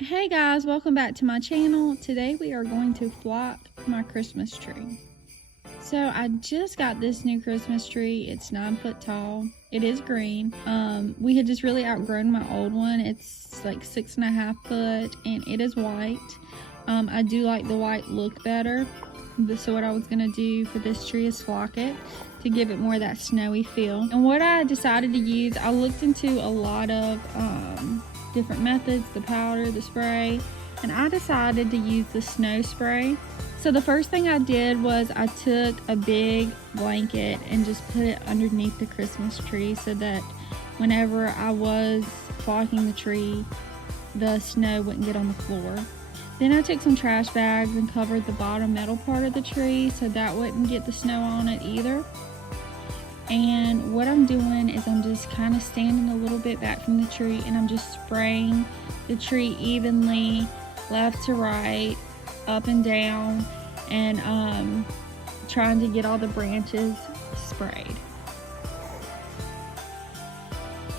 Hey guys, welcome back to my channel. Today we are going to flock my Christmas tree. So I just got this new Christmas tree. It's 9 foot tall. It is green. We had just really outgrown my old one. It's like 6.5 foot and it is white. I do like the white look better. So what I was gonna do for this tree is flock it to give it more of that snowy feel. And what I decided to use, I looked into a lot of different methods, the powder, the spray, and I decided to use the snow spray. So the first thing I did was I took a big blanket and just put it underneath the Christmas tree so that whenever I was flocking the tree, the snow wouldn't get on the floor. Then I took some trash bags and covered the bottom metal part of the tree so that wouldn't get the snow on it either. And what I'm doing is I'm just kind of standing a little bit back from the tree and I'm just spraying the tree evenly, left to right, up and down, and trying to get all the branches sprayed.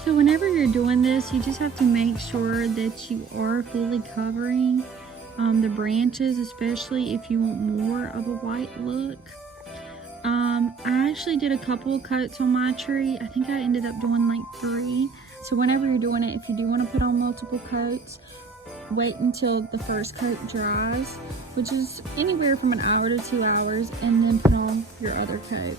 So whenever you're doing this, you just have to make sure that you are fully covering the branches, especially if you want more of a white look. I actually did a couple of coats on my tree. I think I ended up doing like 3. So whenever you're doing it, if you do want to put on multiple coats, wait until the first coat dries, which is anywhere from an hour to 2 hours, and then put on your other coat.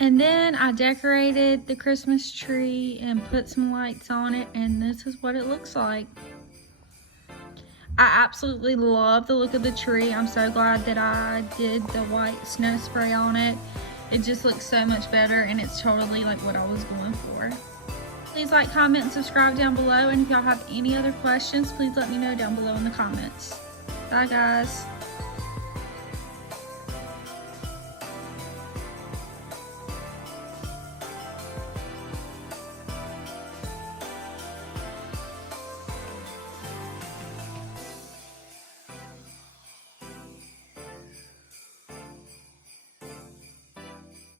And then I decorated the Christmas tree and put some lights on it, and this is what it looks like. I absolutely love the look of the tree. I'm so glad that I did the white snow spray on it. It just looks so much better, and it's totally like what I was going for. Please like, comment, and subscribe down below, and if y'all have any other questions, please let me know down below in the comments. Bye guys.